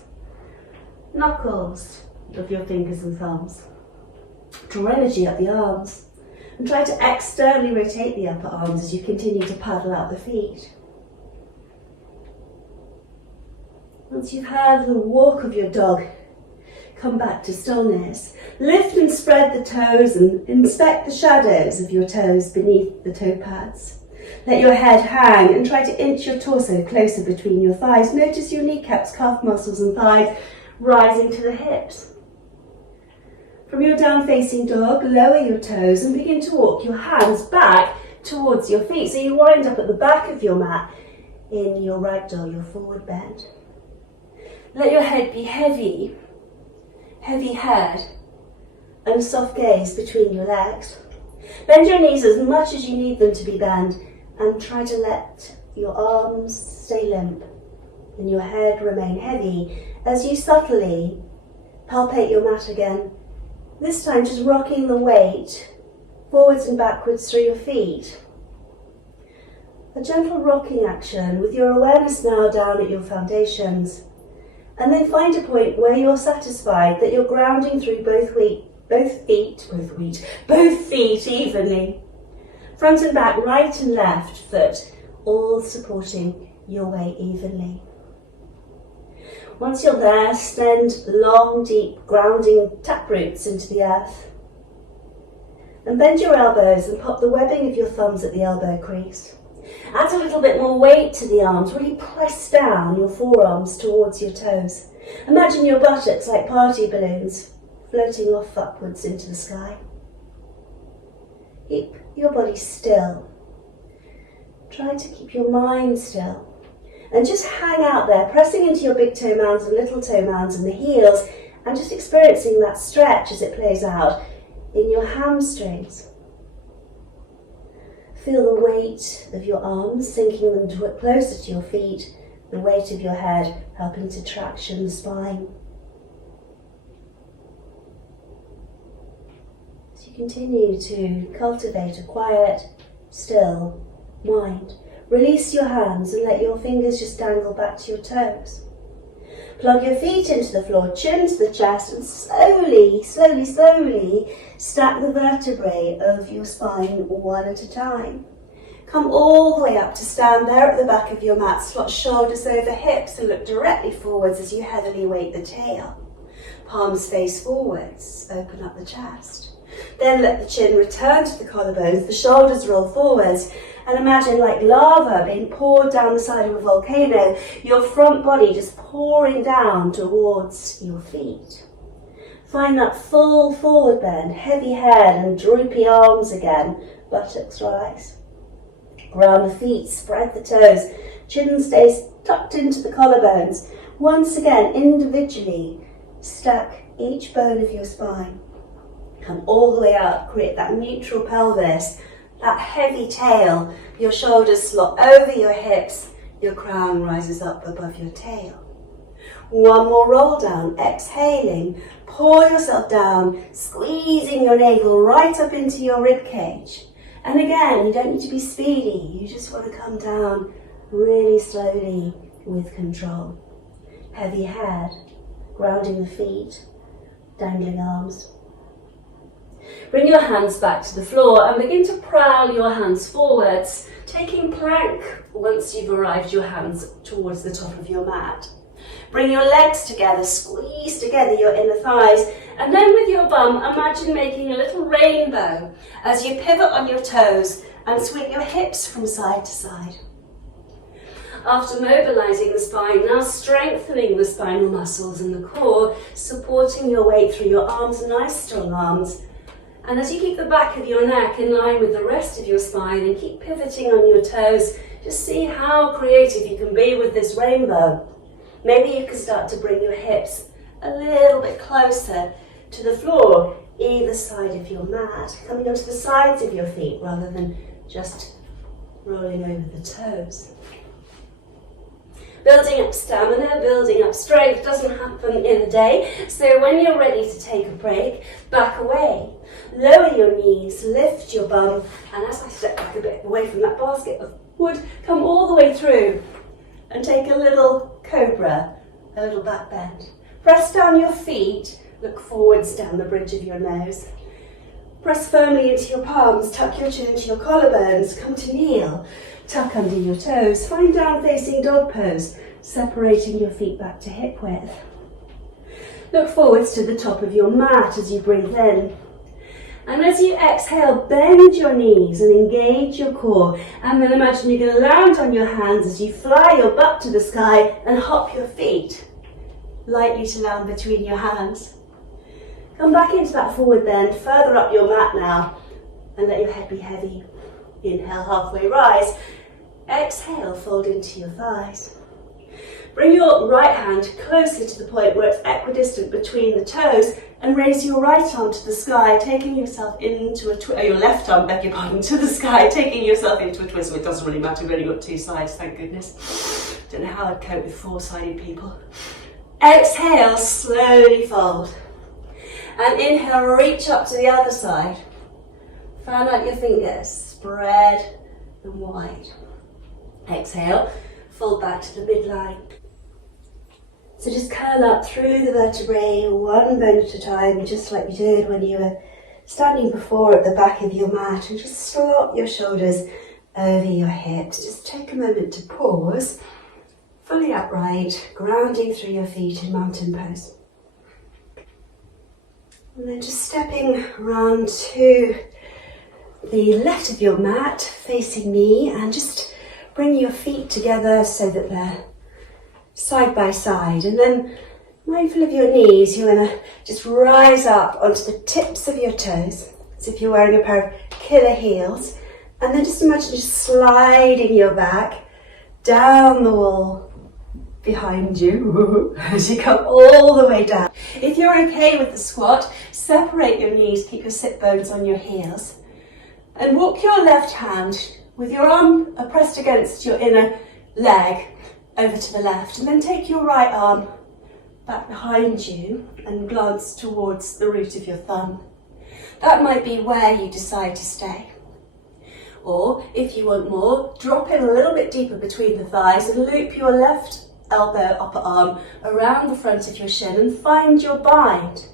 knuckles of your fingers and thumbs. Draw energy up the arms and try to externally rotate the upper arms as you continue to paddle out the feet. Once you've had the walk of your dog, come back to stillness. Lift and spread the toes and inspect the shadows of your toes beneath the toe pads. Let your head hang and try to inch your torso closer between your thighs. Notice your kneecaps, calf muscles and thighs rising to the hips. From your down-facing dog, lower your toes and begin to walk your hands back towards your feet. So you wind up at the back of your mat in your ragdoll, your forward bend. Let your head be heavy head and soft gaze between your legs. Bend your knees as much as you need them to be bent and try to let your arms stay limp and your head remain heavy as you subtly palpate your mat again. This time just rocking the weight forwards and backwards through your feet. A gentle rocking action with your awareness now down at your foundations. And then find a point where you're satisfied that you're grounding through both feet evenly. Front and back, right and left foot, all supporting your weight evenly. Once you're there, send long, deep, grounding tap roots into the earth. And bend your elbows and pop the webbing of your thumbs at the elbow crease. Add a little bit more weight to the arms. Really press down your forearms towards your toes. Imagine your buttocks like party balloons floating off upwards into the sky. Keep your body still. Try to keep your mind still. And just hang out there, pressing into your big toe mounds and little toe mounds and the heels, and just experiencing that stretch as it plays out in your hamstrings. Feel the weight of your arms, sinking them closer to your feet, the weight of your head helping to traction the spine. As you continue to cultivate a quiet, still mind, release your hands and let your fingers just dangle back to your toes. Plug your feet into the floor, chin to the chest, and slowly stack the vertebrae of your spine one at a time. Come all the way up to stand there at the back of your mat, swap shoulders over hips and look directly forwards as you heavily weight the tail. Palms face forwards, open up the chest. Then let the chin return to the collarbones, the shoulders roll forwards, and imagine like lava being poured down the side of a volcano, your front body just pouring down towards your feet. Find that full forward bend, heavy head and droopy arms again, buttocks rise. Ground the feet, spread the toes, chin stays tucked into the collarbones. Once again, individually, stack each bone of your spine. Come all the way up, create that neutral pelvis, that heavy tail, your shoulders slot over your hips, your crown rises up above your tail. One more roll down, exhaling, pour yourself down, squeezing your navel right up into your rib cage. And again, you don't need to be speedy, you just want to come down really slowly with control. Heavy head, grounding the feet, dangling arms. Bring your hands back to the floor and begin to prowl your hands forwards, taking plank once you've arrived your hands towards the top of your mat. Bring your legs together, squeeze together your inner thighs, and then with your bum, imagine making a little rainbow as you pivot on your toes and swing your hips from side to side. After mobilizing the spine, now strengthening the spinal muscles and the core, supporting your weight through your arms, nice strong arms, And as you keep the back of your neck in line with the rest of your spine and keep pivoting on your toes, just see how creative you can be with this rainbow. Maybe you can start to bring your hips a little bit closer to the floor, either side of your mat, coming onto the sides of your feet rather than just rolling over the toes. Building up stamina, building up strength doesn't happen in a day, so when you're ready to take a break, back away. Lower your knees, lift your bum, and as I step back a bit away from that basket of wood, come all the way through and take a little cobra, a little back bend. Press down your feet, look forwards down the bridge of your nose. Press firmly into your palms, tuck your chin into your collarbones, come to kneel, tuck under your toes, find down facing dog pose, separating your feet back to hip width. Look forwards to the top of your mat as you breathe in. And as you exhale, bend your knees and engage your core. And then imagine you're going to land on your hands as you fly your butt to the sky and hop your feet lightly to land between your hands. Come back into that forward bend, further up your mat now, and let your head be heavy. Inhale, halfway rise. Exhale, fold into your thighs. Bring your right hand closer to the point where it's equidistant between the toes and raise your right arm to the sky, taking yourself into a your left arm, beg your pardon, to the sky, taking yourself into a twist. Well, it doesn't really matter, we've only got two sides, thank goodness. Don't know how I'd cope with four-sided people. Exhale, slowly fold. And inhale, reach up to the other side. Fan out your fingers, spread them wide. Exhale, fold back to the midline. So just curl up through the vertebrae, one bone at a time, just like you did when you were standing before at the back of your mat, and just slop your shoulders over your hips. Just take a moment to pause, fully upright, grounding through your feet in mountain pose. And then just stepping around to the left of your mat, facing me, and just bring your feet together so that they're side by side. And then, mindful of your knees, you're going to just rise up onto the tips of your toes, as if you're wearing a pair of killer heels. And then just imagine just sliding your back down the wall behind you as you come all the way down. If you're okay with the squat, separate your knees, keep your sit bones on your heels, and walk your left hand with your arm pressed against your inner leg over to the left, and then take your right arm back behind you and glance towards the root of your thumb. That might be where you decide to stay. Or if you want more, drop in a little bit deeper between the thighs and loop your left elbow, upper arm around the front of your shin and find your bind.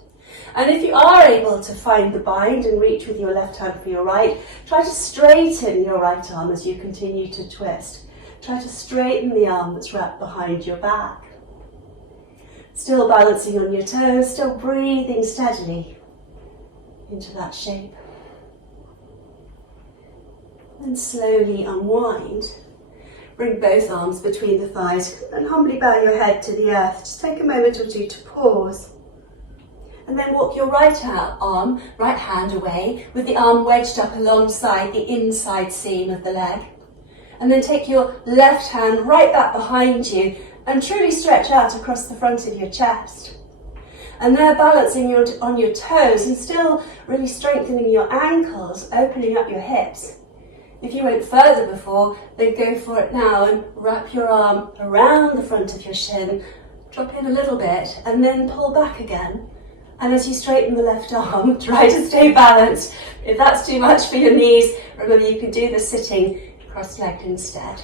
And if you are able to find the bind and reach with your left hand for your right, try to straighten your right arm as you continue to twist. Try to straighten the arm that's wrapped behind your back. Still balancing on your toes, still breathing steadily into that shape. And slowly unwind. Bring both arms between the thighs and humbly bow your head to the earth. Just take a moment or two to pause. And then walk your right hand away with the arm wedged up alongside the inside seam of the leg. And then take your left hand right back behind you and truly stretch out across the front of your chest. And there, balancing on your toes and still really strengthening your ankles, opening up your hips. If you went further before, then go for it now and wrap your arm around the front of your shin, drop in a little bit and then pull back again. And as you straighten the left arm, try to stay balanced. If that's too much for your knees, remember you can do the sitting cross-legged instead.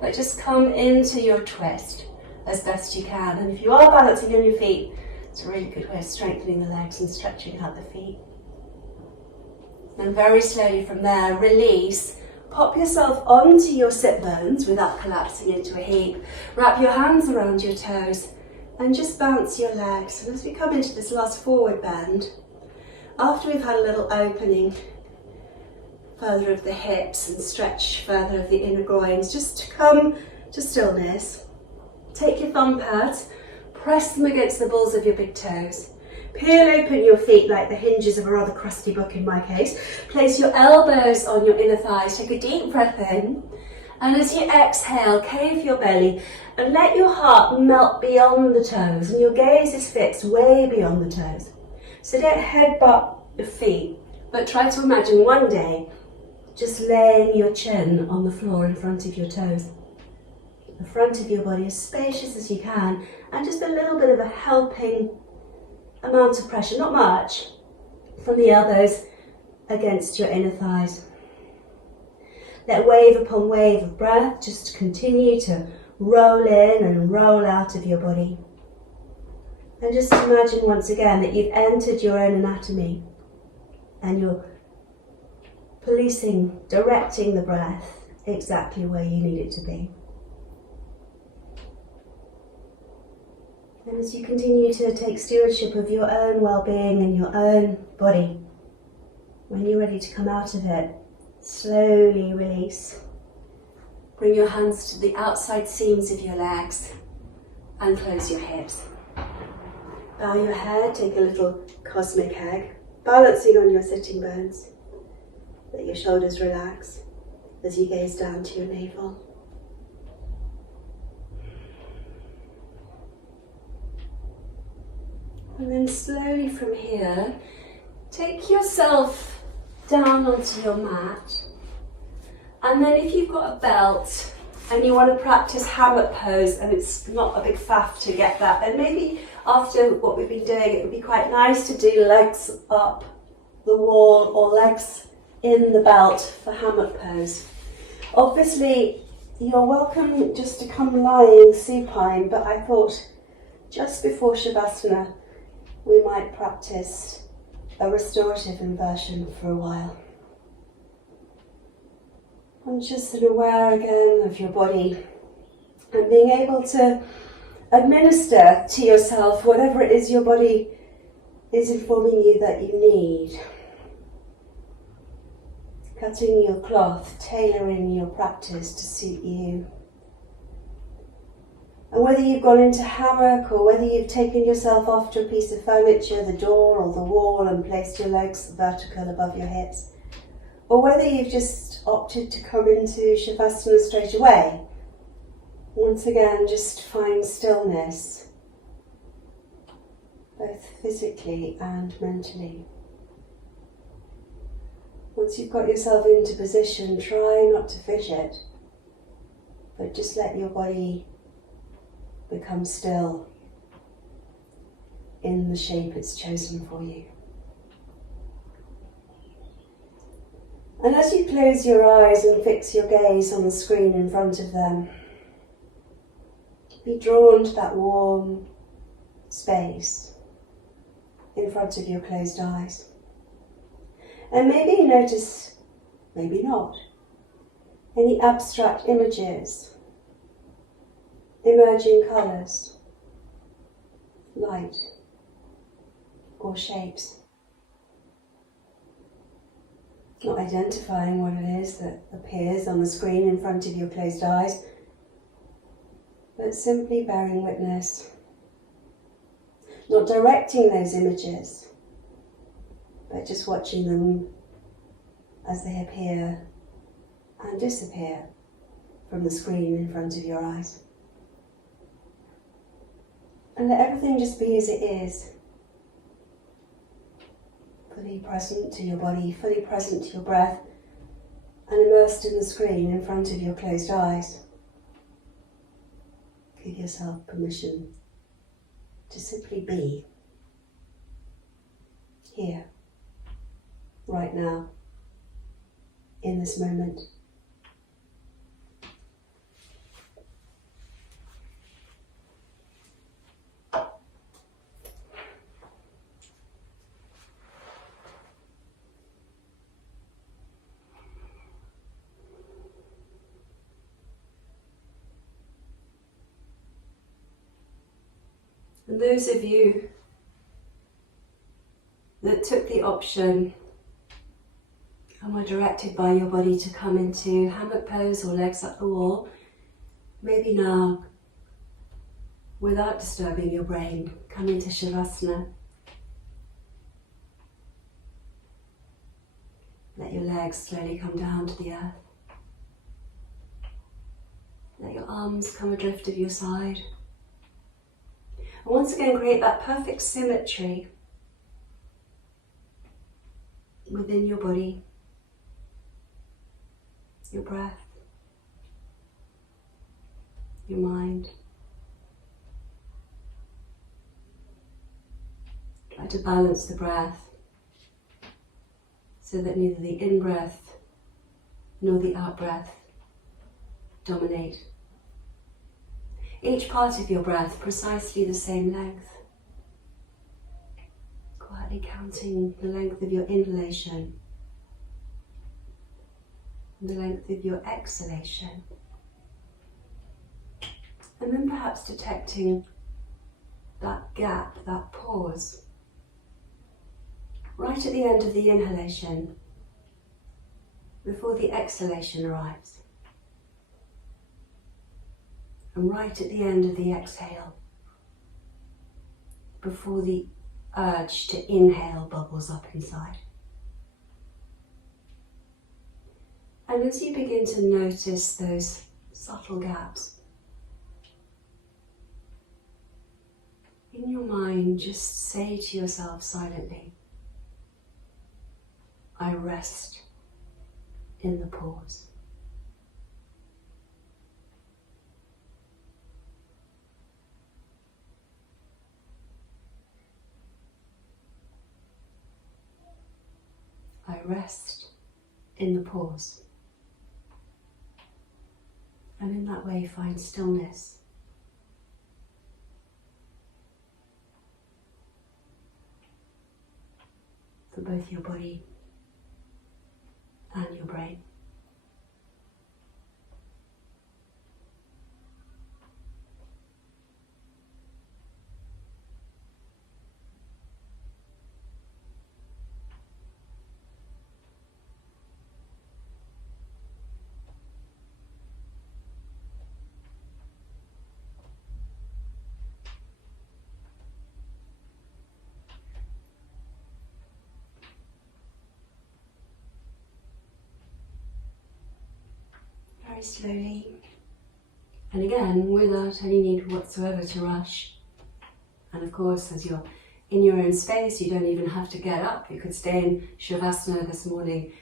But just come into your twist as best you can. And if you are balancing on your feet, it's a really good way of strengthening the legs and stretching out the feet. And very slowly from there, release. Pop yourself onto your sit bones without collapsing into a heap. Wrap your hands around your toes and just bounce your legs. And as we come into this last forward bend, after we've had a little opening further of the hips and stretch further of the inner groins, just come to stillness. Take your thumb pads, press them against the balls of your big toes. Peel open your feet like the hinges of a rather crusty book in my case. Place your elbows on your inner thighs. Take a deep breath in. And as you exhale, cave your belly and let your heart melt beyond the toes. And your gaze is fixed way beyond the toes. So don't headbutt your feet, but try to imagine one day just laying your chin on the floor in front of your toes. The front of your body as spacious as you can, and just a little bit of a helping amount of pressure, not much, from the elbows against your inner thighs. Let wave upon wave of breath just continue to roll in and roll out of your body. And just imagine once again that you've entered your own anatomy and you're policing, directing the breath exactly where you need it to be. And as you continue to take stewardship of your own well-being and your own body, when you're ready to come out of it, slowly release. Bring your hands to the outside seams of your legs and close your hips. Bow your head, take a little cosmic egg, balancing on your sitting bones. Let your shoulders relax as you gaze down to your navel. And then slowly from here, take yourself down onto your mat. And then if you've got a belt and you want to practice hammock pose and it's not a big faff to get that, then maybe after what we've been doing, it would be quite nice to do legs up the wall or legs in the belt for hammock pose. Obviously, you're welcome just to come lying supine, but I thought just before Shavasana, we might practice a restorative inversion for a while. Conscious and aware again of your body and being able to administer to yourself whatever it is your body is informing you that you need. Cutting your cloth, tailoring your practice to suit you. And whether you've gone into hammock or whether you've taken yourself off to a piece of furniture, the door or the wall, and placed your legs vertical above your hips, or whether you've just opted to come into Shavasana straight away, once again just find stillness, both physically and mentally. Once you've got yourself into position, try not to fidget, but just let your body become still in the shape it's chosen for you. And as you close your eyes and fix your gaze on the screen in front of them, be drawn to that warm space in front of your closed eyes. And maybe notice, maybe not, any abstract images, emerging colours, light, or shapes. Not identifying what it is that appears on the screen in front of your closed eyes, but simply bearing witness. Not directing those images, but just watching them as they appear and disappear from the screen in front of your eyes. And let everything just be as it is. Fully present to your body, fully present to your breath, and immersed in the screen in front of your closed eyes. Give yourself permission to simply be here, right now, in this moment. And those of you that took the option and were directed by your body to come into hammock pose or legs up the wall, maybe now, without disturbing your brain, come into Shavasana Let your legs slowly come down to the earth. Let your arms come adrift of your side. And once again, create that perfect symmetry within your body, your breath, your mind. Try to balance the breath so that neither the in-breath nor the out-breath dominate. Each part of your breath precisely the same length. Quietly counting the length of your inhalation and the length of your exhalation. And then perhaps detecting that gap, that pause, right at the end of the inhalation before the exhalation arrives. And right at the end of the exhale before the urge to inhale bubbles up inside. And as you begin to notice those subtle gaps, in your mind, just say to yourself silently, I rest in the pause. I rest in the pause. And in that way find stillness. For both your body and your brain. Very slowly, and again without any need whatsoever to rush. And of course, as you're in your own space, you don't even have to get up. You could stay in Shavasana this morning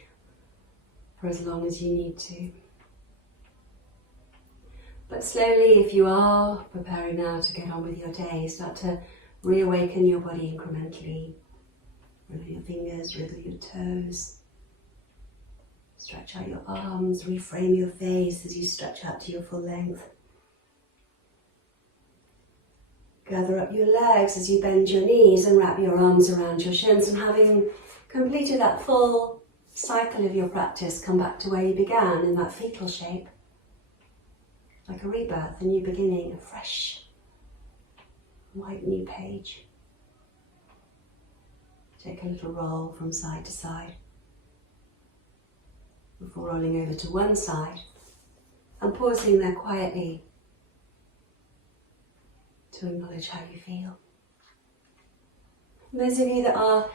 for as long as you need to. But slowly, if you are preparing now to get on with your day, start to reawaken your body incrementally. Wriggle your fingers, wriggle your toes. Stretch out your arms, reframe your face as you stretch out to your full length. Gather up your legs as you bend your knees and wrap your arms around your shins, and having completed that full cycle of your practice, come back to where you began in that fetal shape. Like a rebirth, a new beginning, a fresh, white new page. Take a little roll from side to side before rolling over to one side and pausing there quietly to acknowledge how you feel. And those of you that are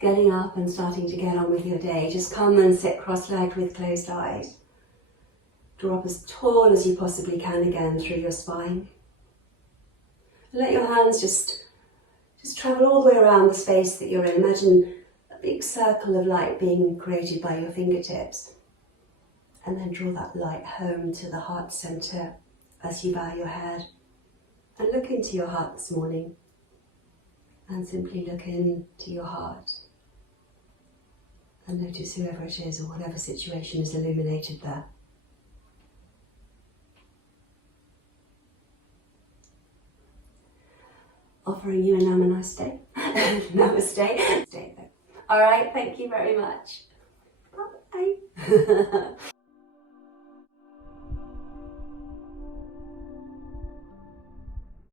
getting up and starting to get on with your day, just come and sit cross-legged with closed eyes. Draw up as tall as you possibly can again through your spine. Let your hands just travel all the way around the space that you're in. Imagine a big circle of light being created by your fingertips. And then draw that light home to the heart center as you bow your head. And look into your heart this morning. And simply look into your heart. And notice whoever it is or whatever situation is illuminated there. Offering you a namaste. Namaste. Stay there. All right, thank you very much. Bye.